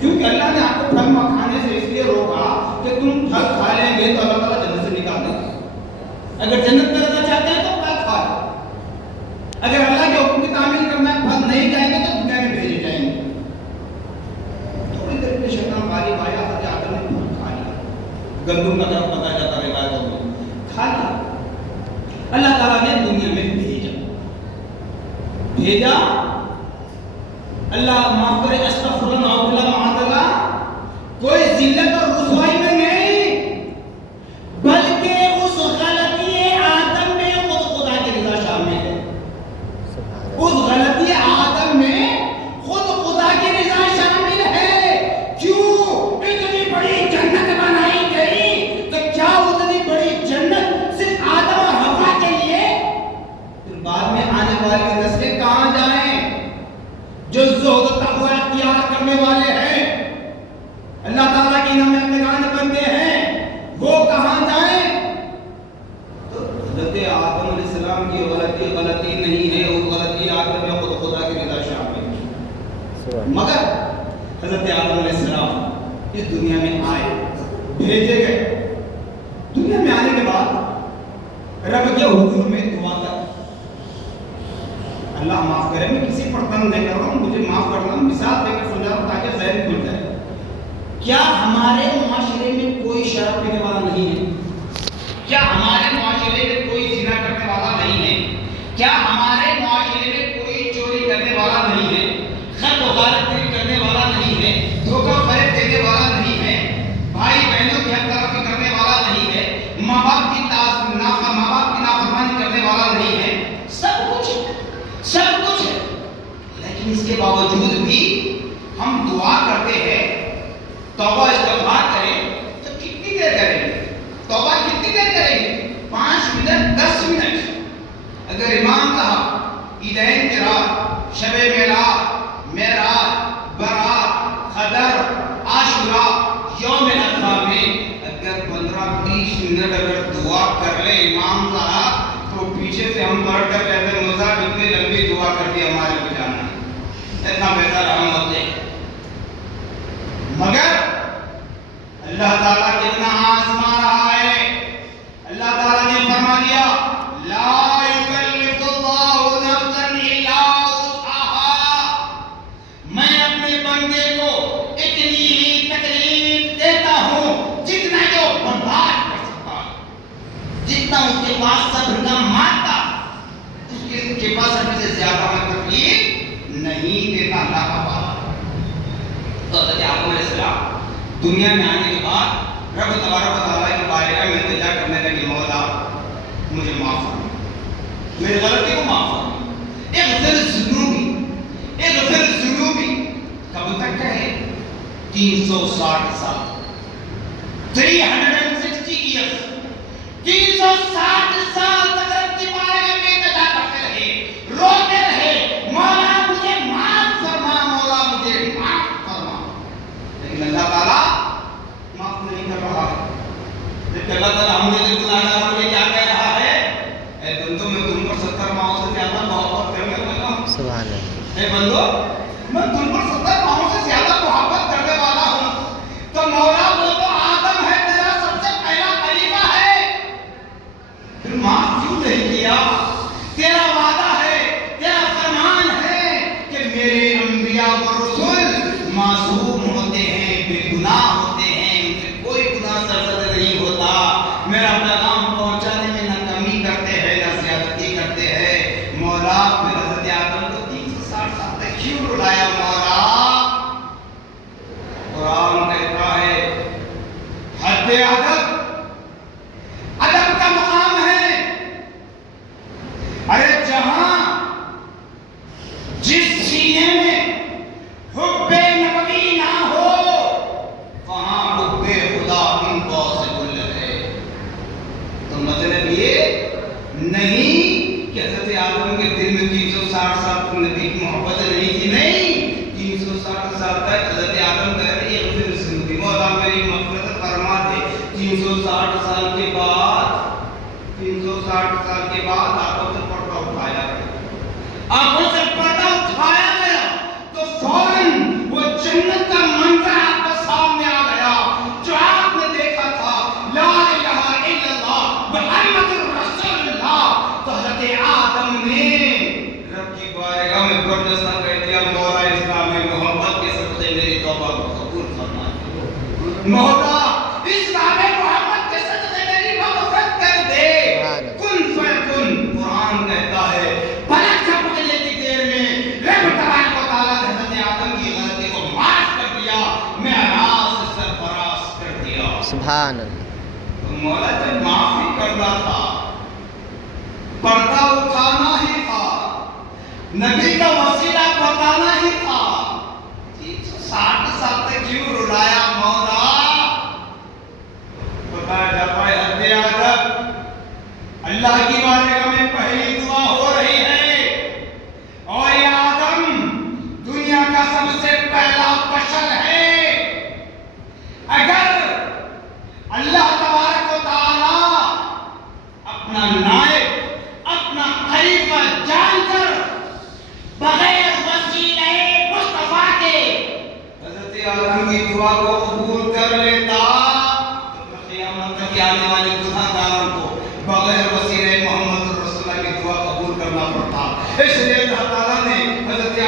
کیونکہ اللہ نے آپ کو پھل کھانے سے اس لیے روکا کہ تم پھل کھا لیں گے تو اللہ تعالیٰ جنت سے نکال دیں گے. اگر جنت میں رہنا چاہتے ہیں تو پھل کھا لیں. اگر اللہ کے حکم کی تعمیل کرنا ہے پھل نہیں کھائیں گے تو دنیا میں بھیجے جائیں گے. تھوڑی دیر میں شیطان غالب آیا، حضرت آدم نے پھل کھا لیا. گندم کا درخت بتایا جاتا ہے روایتوں میں، کھا لیا. اللہ تعالیٰ نے دنیا میں بھیجا. اللہ معاف کرے استغفر اللہ اعوذ باللہ معاذ اللہ، کوئی ذلت اور رسوائی میں نہیں بلکہ اس غلطی آدم میں خود خدا کی رضا شامل ہے. اس غلطی آدم میں خود خدا کی رضا شامل ہے. کیوں اتنی بڑی جنت بنائی گئی تو کیا اتنی بڑی جنت صرف آدم اور حوا کے لیے؟ پھر بعد میں آنے والی نسلیں کہاں جائیں جو زہد و تقوی اختیار کرنے والے ہیں، اللہ تعالیٰ کی نامحرمان بندے ہیں، وہ کہاں جائیں؟ تو حضرت آدم علیہ السلام کی غلطی نہیں ہے، اس غلطی آدم میں خود خدا کی رضا شامل ہے. مگر حضرت آدم علیہ السلام اس دنیا میں آئے، بھیجے گئے. دنیا میں آنے کے بعد رب کے حضور میں دعا کر اللہ معاف کرے میں کسی تنگ نہیں کر رہا ہوں، مجھے معاف کرنا، مثال دے کر سمجھا رہا ہوں تاکہ ذہن کھل جائے. کیا ہمارے معاشرے میں کوئی شراب پینے والا نہیں ہے؟ کیا ہمارے معاشرے میں کوئی زنا کرنے والا نہیں ہے؟ کیا ہمارے معاشرے میں کوئی چوری کرنے والا نہیں ہے؟ خط و غارت کرنے والا نہیں ہے؟ دھوکہ فریب دینے والا نہیں ہے؟ بھائی بہنوں کی حق تلفی کرنے والا نہیں ہے؟ ماں باپ کی نافرمانی کرنے والا نہیں ہے؟ سب کچھ ہے. لیکن اس کے باوجود بھی ہم دعا کرتے ہیں، توبہ استغفار کریں تو کتنی دیر کریں گے؟ توبہ کتنی دیر کریں گے؟ 5 منٹ 10 منٹ. اگر امام صاحب عیدین کی رات، شب میلاد، معراج، برات، قدر، عاشورہ، یوم الاضحیٰ میں اگر 15-20 منٹ اگر دعا کر لیں امام صاحب، تو پیچھے سے ہم پڑھ کر کہتے ہیں مصعب اتنی لمبی دعا کر دی ہمارے کو جانا ہے، اتنا بہتر ہم ہوتے ہیں. مگر اللہ تعالیٰ کتنا آزما رہا ہے. اللہ تعالیٰ نے فرما دیا لا یکلف اللہ نفسا الا وسعها. میں اپنے بندے کو اتنی ہی تکلیف دیتا ہوں جتنا جو برداشت کر سکتا ہے، جتنا اس کے پاس صبر کا مادہ، اس کے پاس صبر سے زیادہ میں تکلیف نہیں دیتا اللہ کا پاس. تو حضرت آدم علیہ السلام دنیا میں آنے کے بعد رب تبارک و تعالیٰ کی بارگاہ میں التجا کرنے لگے، مولا مجھے معاف فرما، میری غلطی کو معاف فرما، اغفر ذنوبی. کب تک کہے؟ 360 سال، 360 ایئرس، 360 سال تک رب کی بارگاہ میں التجا کرتے رہے، روتے رہے، مولا مجھے معاف فرما، مولا مجھے معاف فرما. لیکن اللہ تعالیٰ معاف نہیں کر رہا ہے. جب اللہ تعالیٰ ہم جیسے گناہگاروں کے کیا کہہ رہا ہے؟ اے بندو میں تم پر 70 ماہوں سے زیادہ محبت کرنے والا ہوں. سبحان اللہ. اے بندو میں تم پر 70 ماہوں سے زیادہ محبت کرنے والا ہوں. تو مولا وہ تو آدم ہے، تیرا سب سے پہلا خلیفہ ہے، پھر معاف کیوں نہیں کیا؟ تیرا وعدہ ہے، تیرا فرمان ہے کہ میرے انبیاء و رسول معصوم ہوتے ہیں، بے گناہ ہوتے ہیں، ان سے کوئی گناہ سرزد نہیں ہوتا. میرا پیغام پہنچانے میں نہ کمی کرتے ہیں نہ زیادتی کرتے ہیں. مولا پھر حضرت آدم کو 360 سال تک کیوں رلایا مولا؟ قرآن کہتا ہے حد ادب، ادب کا مقام ہے. ارے جہاں جس سینے میں حب نبوی نہ ہو وہاں حب خدا امپاسبل ہے. تو مطلب یہ نہیں کہ حضرت آدم کے دل میں 360 سال تک نبی کی محبت نہیں تھی، نہیں. 360 سال تک حضرت آدم کہہ رہے ہیں اغفر ذنوبی، مولا میری مغفرت فرما دے. 360 سال کے بعد 360 سال کے بعد آنکھوں سے پردہ اٹھایا گیا، آنکھوں سے پردہ اٹھایا گیا تو فوراً وہ جنت کا منظر آپ کے سامنے آ گیا جو آپ نے دیکھا تھا، لا الہ الا اللہ محمد رسول اللہ. تو حضرت آدم نے رب کی بارگاہ میں بردستہ کہہ دیا مولا اسلام میں محبت کے سب سے میری توبہ کو قبول فرما دے. مولا اسلام میں محبت کے سب سے میری مغفرت کر دے. کن فیکن. قرآن کہتا ہے پلک جھپکنے کی دیر میں رب تبارک و تعالیٰ نے حضرت آدم کی غلطی کو معاف کر دیا، معراج سے سرفراز کر دیا. سبحان اللہ. تو مولا جب معاف ہی کرنا تھا، پردہ اٹھانا ہی تھا، نبی کا وسیلہ بتانا ہی تھا، 360 سال تک کیوں رلایا مولا؟ بتایا جاتا ہے حد ادب اللہ کی بارگاہ میں پہلی دعا ہو رہی ہے اور یہ آدم دنیا کا سب سے پہلا بشر ہے. اگر اللہ تبارک و تعالی اپنا نائب، اپنا خلیفہ جان کر بغیر وسیلہ مصطفیٰ کے حضرت آدم کی دعا کو قبول کر لیتا تو قیامت تک آنے والے گناہگاروں کو بغیر وسیلہ محمد رسول اللہ کی دعا قبول کرنا پڑتا. اس لیے اللہ تعالیٰ نے حضرت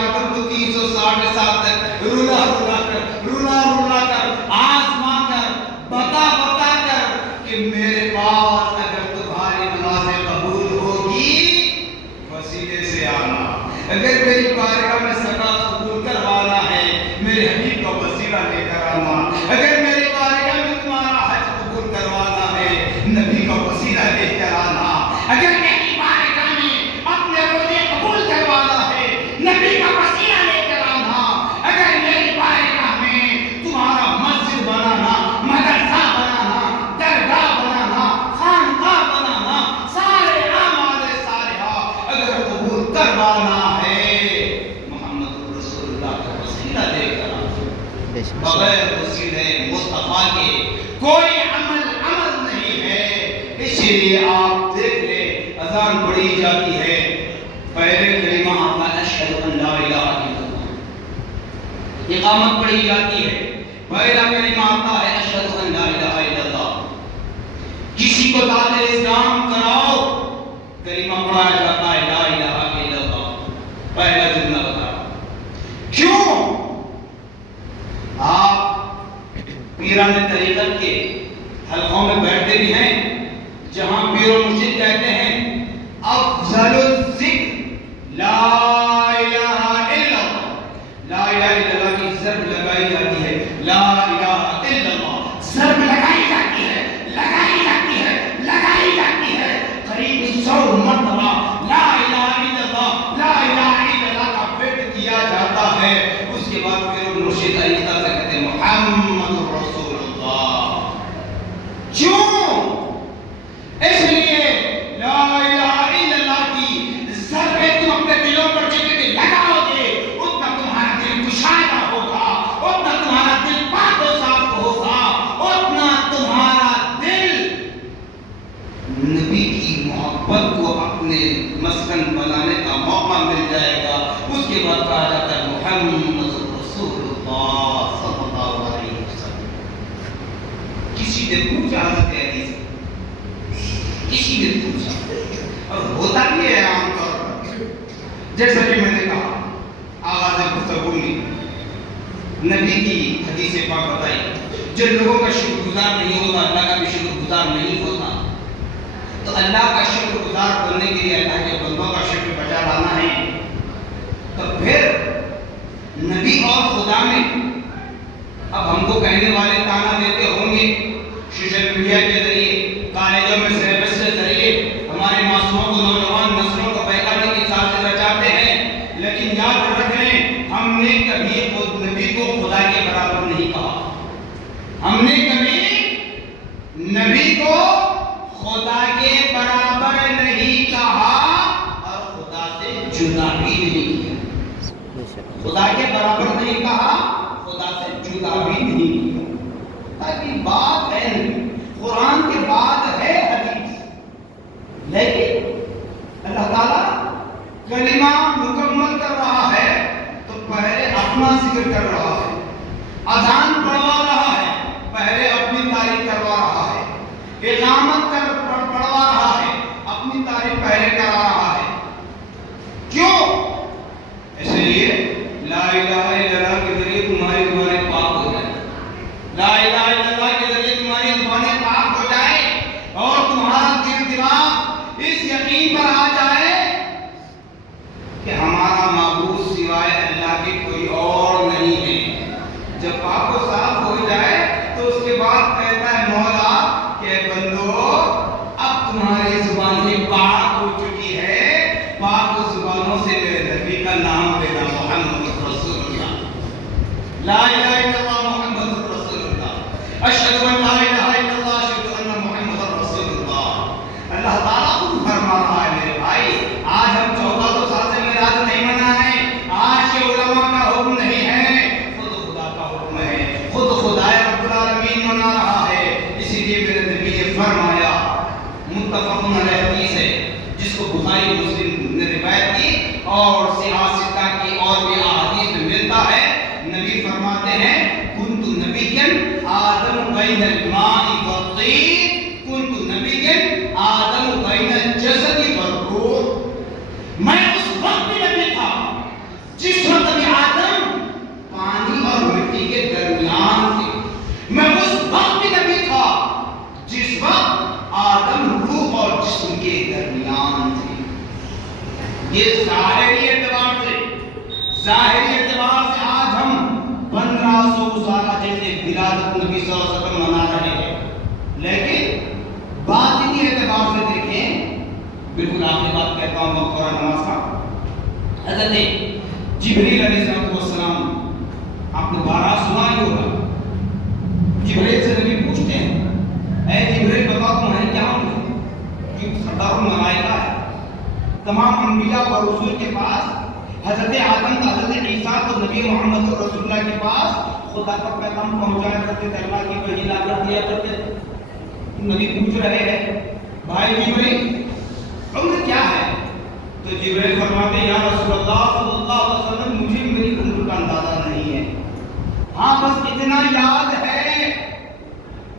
میرے حبیب کا وسیلہ لے کر آنا. اگر میرے بارگاہ میں تمہارا حج قبول کروانا ہے نبی کا وسیلہ لے کر آنا. اگر میری بارگاہ میں اپنے روزے قبول کروانا ہے نبی کا وسیلہ لے کر آنا. اگر میری بارگاہ میں تمہارا مسجد بنانا، مدرسہ بنانا، درگاہ بنانا، خانقاہ بنانا، سارے اعمال صالحہ اگر قبول کروانا ہے محمد رسول اللہ کا وسیلہ لے کر آنا. بغیر وسیلے مصطفیٰ کے کوئی عمل نہیں ہے. اسی لیے آپ دیکھ لیں اذان پڑھی جاتی ہے، پہلے کلمہ آتا ہے اشہد ان لا الہ الا اللہ. اقامت پڑھی جاتی ہے، پہلا کلمہ آتا ہے اشہد ان لا الہ الا اللہ. کسی کو دعوت اسلام کراؤ کلمہ پڑھایا جاتا ہے لا الہ الا اللہ، پہلا جملہ بتاؤ. کیوں؟ آپ پیران طریقت کے حلقوں میں بیٹھتے بھی ہیں جہاں پیر و مرشد کہتے ہیں افضل الذکر لا الہ الا اللہ. لا الہ الا اللہ کی ضرب لگائی جاتی ہے، لا الہ الا اللہ ضرب لگائی جاتی ہے، لگائی جاتی ہے، لگائی جاتی ہے. قریب 100 مرتبہ لا الہ الا اللہ، لا الہ الا اللہ کا فکر کیا جاتا ہے. اس کے بعد پیر و مرشد آہستہ سے کہتے ہیں محمد رسول اللہ. کیوں؟ اس لیے لا الہ الا اللہ کی ضربے تم اپنے دلوں پر جتنے لگاؤ گے اتنا تمہارا دل کشادہ ہوگا، اتنا تمہارا دل پاک و صاف ہوگا، اتنا تمہارا دل نبی کی محبت کو اپنے مسکن بنانے کا موقع مل جائے گا. اس کے بعد کہا جاتا ہے محمد رسول اللہ صلی اللہ علیہ وسلم. کسی نے پوچھا حضرت علی سے، کسی نے پوچھا، اور ہوتا بھی ہے عام طور پر جیسا کہ میں نے کہا آغاز گفتگو میں نبی کی حدیث پاک بتائی. جن لوگوں کا شکر گزار نہیں ہوتا اللہ کا بھی شکر گزار نہیں ہوتا. تو اللہ کا شکر گزار بننے کے لیے اللہ کے بندوں کا شکر بجا لانا ہے. تو پھر نبی اور خدا میں اب ہم کو کہنے والے تانا دیتے ہوں گے سوشل میڈیا کے ذریعے، کالجوں میں سلیبس کے ذریعے ہمارے معصوموں کو، نوجوان نسلوں کو بہکانے کی سازش رچاتے ہیں. لیکن یاد رکھ لیں ہم نے کبھی خود نبی کو خدا کے برابر نہیں کہا. ہم نے کبھی نبی کو خدا کے برابر نہیں کہا اور خدا سے جدا بھی نہیں کیا. خدا کے برابر نہیں کہا، خدا سے جدا بھی نہیں کیا. تاکہ بات ہے قرآن کے بعد ہے حدیث. لیکن اللہ تعالیٰ کلمہ مکمل کر رہا ہے تو پہلے اپنا ذکر کر رہا ہے. اذان پڑھوا رہا ہے پہلے اپنی تعریف کروا رہا ہے. اقامت پڑھوا رہا ہے اپنی تعریف پہلے کرا رہا ہے. کیوں؟ اس لیے لا الہ الا اللہ کے ذریعے تمہاری زبانیں پاک ہو جائیں. لا الہ الا اللہ کے ذریعے تمہاری زبانیں پاک ہو جائیں اور تمہارا دل دماغ اس یقین پر آ جائے کہ ہمارا معبود سوائے اللہ کے کوئی اور نہیں ہے. جب پاک و صاف ہو جائے تو اس کے بعد کہتا ہے مولا کہ بندو اب تمہاری زبانیں پاک ہو چکی ہے، پاک زبانوں سے میرے نبی کا نام لینا محمد رسول اللہ. لا الہ الا اللہ محمد رسول اللہ. اشہد ان لا الہ الا اللہ اشہد ان محمد رسول اللہ. اللہ تعالیٰ خود فرما رہا ہے میرے بھائی آج ہم 1400 سال سے میلاد نہیں منا ہے. آج کے علماء کا حکم نہیں ہے، خود خدا کا حکم ہے. خود خدا رب العالمین منا رہا ہے. اسی لیے میرے نبی نے فرمایا، متفق علیہ حدیث ہے جس کو بخاری مسلم نے روایت کی اور صحاح ستہ کی اور بھی احادیث میں ملتا ہے. نبی فرماتے ہیں کنت نبیا آدم بین الماء والطین، کنت نبیا آدم بین الجسد والروح. میں اس وقت بھی نبی تھا جس وقت بھی آدم پانی اور مٹی کے درمیان تھے. میں اس وقت بھی نبی تھا جس وقت آدم روح اور جسم کے درمیان تھے. یہ ظاہری اعتبار سے آج ہم بند ولادت نبی صلی اللہ علیہ وسلم منا رہے ہیں، لیکن بات انہی اعتبار سے دیکھیں، بالکل آخری بات کہتا ہوں مقبرہ نماز کا، حضرت جبریل علیہ السلام، آپ نے بارہ سنا ہی ہوگا، جبریل سے نبی پوچھتے ہیں اے جبریل بتا تمہارے کیا ہوں گے، کیونکہ سردار الملائکہ ہے، تمام انبیاء اور رسول کے پاس، حضرت آدم تا حضرت عیسیٰ تو نبی محمد رسول اللہ کے پاس خدا کا پیغام پہنچایا کرتے تھے، اللہ کی وحی لا کر دیا کرتے تھے۔ نبی پوچھ رہے ہیں بھائی جبریل عمر کیا ہے؟ تو جبریل فرماتے ہیں یا رسول اللہ صلی اللہ علیہ وسلم مجھے میری عمر کا اندازہ نہیں ہے، ہاں بس اتنا یاد ہے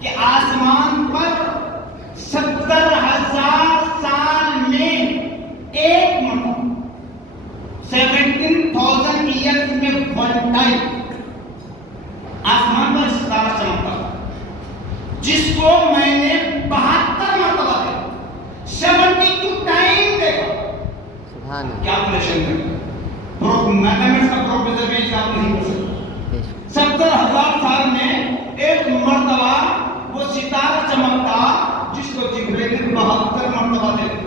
کہ آسمان پر 70,000 سال میں ایک مرتبہ 17,000 ایئرز میں ون ٹائم آسمان پر ستارہ چمکتا ہے، جس کو میں نے 72 مرتبہ دیکھا، 72 ٹائم دیکھا۔ سبحان اللہ، کیا کیلکولیشن ہے، میتھمیٹکس کا پروفیسر بھی حساب نہیں کر سکتا۔ 70,000 سال میں ایک مرتبہ وہ ستارہ چمکتا جس کو جبریل نے 72 مرتبہ دیکھا۔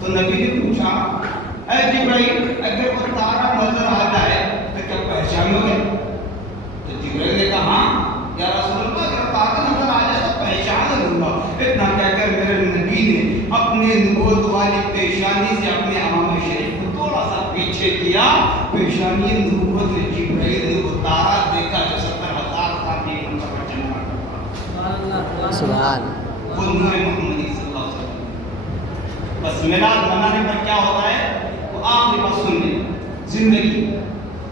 تو نبی نے پوچھا اے جبریل اگر وہ تارہ نظر آ جائے تو کیا پہچانو گے؟ تو جبریل نے کہا یا رسول اللہ اگر تارہ نظر آ جائے تو پہچان لوں گا۔ اتنا کہہ کر میرے نبی نے اپنے نبوت والی پیشانی سے اپنے امام شریف کو تھوڑا سا پیچھے کیا، پیشانی نبوت نے جبریل نے وہ تارہ دیکھا جو 70,000 سال میں منتظر چمکا، سبحان اللہ، وہ نور محمدی صلی اللہ علیہ وسلم۔ بس میلاد منانے پر کیا ہوتا ہے، وہ آخری بات سن لیں، زندگی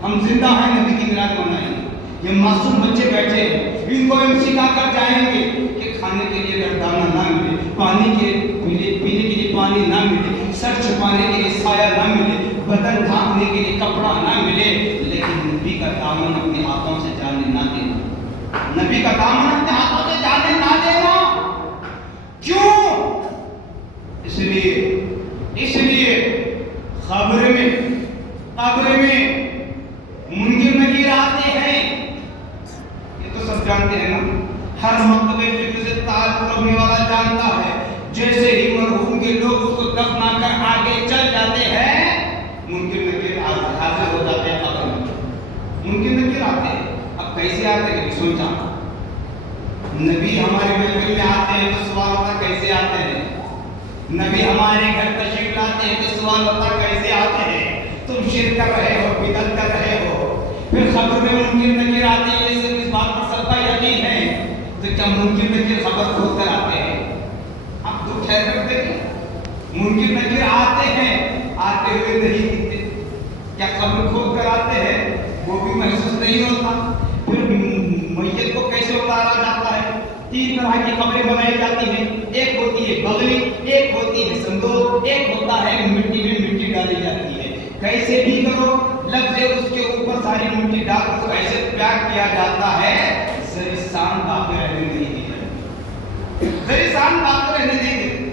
ہم زندہ ہیں نبی کی میلاد منائیں گے۔ یہ معصوم بچے بیٹھے ہیں، ان کو ہم سکھا کر جائیں گے کہ کھانے کے لیے اگر دانہ نہ ملے، پانی کے پینے کے لیے پانی نہ ملے، سر چھپانے کے لیے سایہ نہ ملے، بدن ڈھانکنے کے لیے کپڑا نہ ملے، لیکن نبی کا دامن اپنے ہاتھوں سے جانے نہ دینا، نبی کا دامن اپنے ہاتھوں سے جانے نہ دینا۔ کیوں؟ اس لیے قبر میں منکر نکیر آتے ہیں، یہ تو سب جانتے ہیں نا، ہر مرتبہ فکر سے تعلق رکھنے والا جانتا ہے، جیسے ہی مرحوم کے لوگ اس کو دفنا کر آگے چل جاتے ہیں منکر نکیر حاضر ہو جاتے ہیں قبر میں، منکر نکیر آتے ہیں۔ اب کیسے آتے ہیں کہ سوچا، نبی ہمارے محفل میں آتے ہیں تو سوال ہوتا کیسے آتے ہیں، نبی ہمارے گھر تشریف لاتے ہیں تو سوال ہوتا کیسے آتے ہیں، تم شرک کر رہے ہو، بدعت کر رہے ہو، پھر خبر میں منکر نکیر آتے ہیں، یہ صرف اس بات پر سب کا یقین ہے، تو کیا منکر نکیر خبر کھول کر آتے ہیں؟ آپ دو ٹھہر کر دیکھیں، منکر نکیر آتے ہیں، آتے ہوئے نہیں دکھتے، کیا خبر کھول کر آتے ہیں؟ وہ بھی محسوس نہیں ہوتا۔ پھر میت کو کیسے اتارا جاتا ہے؟ 3 طرح کی قبریں بنائی جاتی ہیں، ایک ہوتی ہے بغلی، ایک ہوتی ہے صندوق، ایک ہوتا ہے مٹی میں مٹی ڈالی جاتی ہے۔ کیسے بھی کرو لفظ اس کے اوپر ساری مٹی ڈال کر ایسے پیک کیا جاتا ہے، زریسان باقی رہنے نہیں دی جاتی، زریسان باقی رہنے نہیں دی،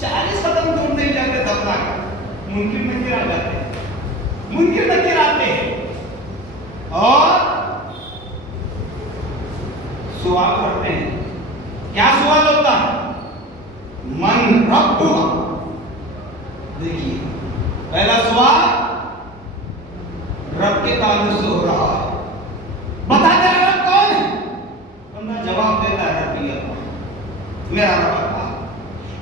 40 قدم دور نہیں جاتے دفنا کا، منکر نکیر آ جاتے ہیں، منکر نکیر آتے ہیں اور سوال کرتے ہیں۔ کیا سوال ہوتا ہے؟ من ربک، دیکھیے پہلا سوال رب کے تعلق سے ہو رہا ہے، بتا دے رب کون ہے؟ بندہ جواب دیتا ہے رب اللہ، میرا رب اللہ۔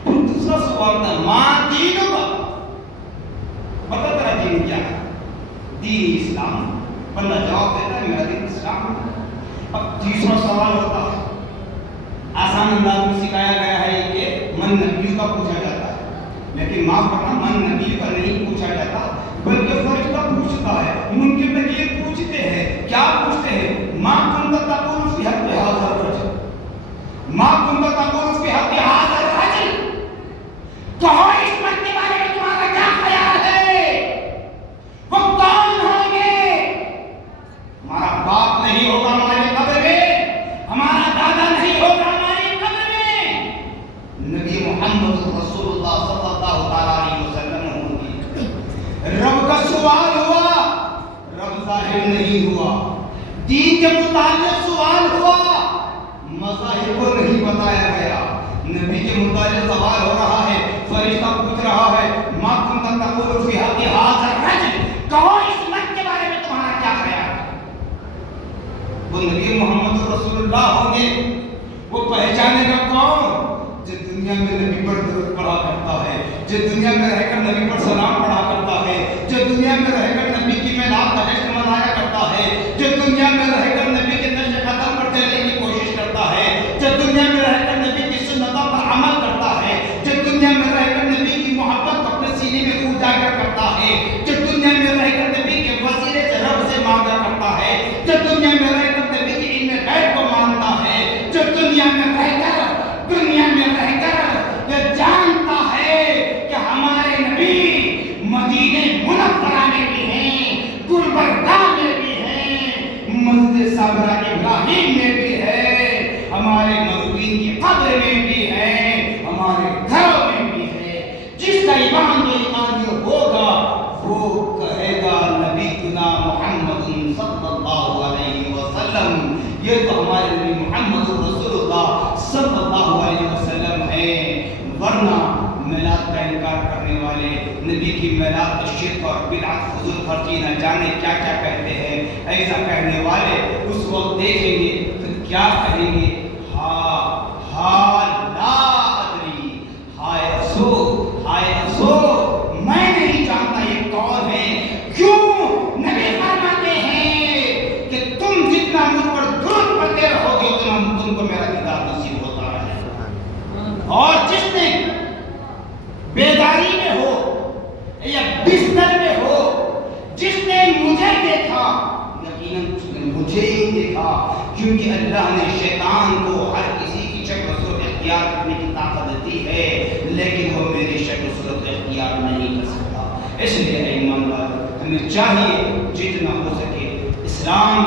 پھر دوسرا سوال تھا ماں دینک، بتا تیرا دین کیا ہے؟ دین اسلام، بندہ جواب دیتا ہے میرا دین اسلام ہے۔ اب تیسرا سوال ہوتا ہے، آسان انداز میں سکھایا گیا ہے کہ من نبیوں کا پوچھا جاتا ہے، لیکن معاف کرنا من نبیوں کا نہیں پوچھا جاتا بلکہ فرشتہ پوچھتا ہے۔ منکر نکیر پوچھتے ہیں، کیا پوچھتے ہیں؟ ما کنت تقول فی حق ھذا الرجل، ما کنت تقول فی حق ھذا الرجل، کہو اس مرد کے بارے میں تمہارا کیا خیال ہے، وہ کون ہوں گے؟ ہمارا باپ نہیں ہوگا ہماری قبر میں، ہمارا دادا نہیں ہوگا ہماری قبر میں، نبی محمد رسول اللہ صلی اللہ علیہ وسلم ہوں گے۔ رب کا سوال ہوا، رب ظاہر نہیں ہوا، دین کے متعلق سوال ہوا، مذاہب کو نہیں بتایا گیا۔ نبی کے متعلق سوال ہو رہا ہے، فرشتہ پوچھ رہا ہے ما کنت تقول فی ھذا الرجل، کہو اس مرد کے بارے میں تمہارا کیا خیال ہے؟ وہ نبی محمد رسول اللہ ہوں گے، وہ پہچانے گا کون؟ جو دنیا میں نبی پر درود پڑھا کرتا ہے، جو دنیا میں رہ کر نبی پر سلام پڑھا کرتا ہے، جو دنیا میں رہ کر نبی کی میلاد کا جشن منایا کرتا ہے، جو دنیا میں رہ کر نبی کے نقش قدم پر چلنے کی کوشش کرتا ہے، جو دنیا میں رہ کر نبی کی سنتوں پر عمل کرتا ہے، جو دنیا میں رہ کر نبی کی محبت کو اپنے سینے میں اجاگر کرتا ہے، جو دنیا میں رہ کر نبی کے وسیلے سے رب سے مانگا کرتا ہے، جو دنیا میں رہ کر نبی کے علم غیب کو مانتا ہے، جو دنیا میں رہ کر یہ جانتا ہے کہ ہمارے نبی مدینے منورہ میں بھی ہیں، گلبرگہ میں بھی ہیں، مسجد صغرا ابراہیم میں بھی ہے، ہمارے مظلومین کی قبر میں بھی ہے، ہمارے گھروں میں بھی ہے، جس کا ایمان جو ایمان یہ ہوگا وہ کہے گا نبی گنا محمد صلی اللہ علیہ وسلم، یہ تو ہمارے نبی محمد رسول اللہ صلی اللہ علیہ وسلم ہے۔ ورنہ میلاد کا انکار کرنے والے، نبی کی میلاد کا شرک اور بدعت فضول خرچی نہ جانے کیا کیا کہتے ہیں، ایسا کہنے والے اس وقت دیکھیں گے تو کیا کہیں گے؟ لا ادری، ہائے افسوس، ہائے افسوس، میں نہیں جانتا یہ کون ہے۔ کیوں؟ نبی فرماتے ہیں کہ تم جتنا مجھ پر درود پڑھتے رہو گے اتنا تم کو میرا دیدار نصیب ہوتا رہے گا۔ اور جس نے بیداری میں ہو یا بستر میں ہو، جس نے مجھے دیکھا، یقیناً اس نے مجھے ہی دیکھا، کیونکہ اللہ نے شیطان کو ہر کسی کی شکل و صورت اختیار کرنے کی طاقت دی ہے، لیکن وہ میری شکل و صورت اختیار نہیں کر سکتا۔ اس لیے ایمان والو ہمیں چاہیے جتنا ہو سکے اسلام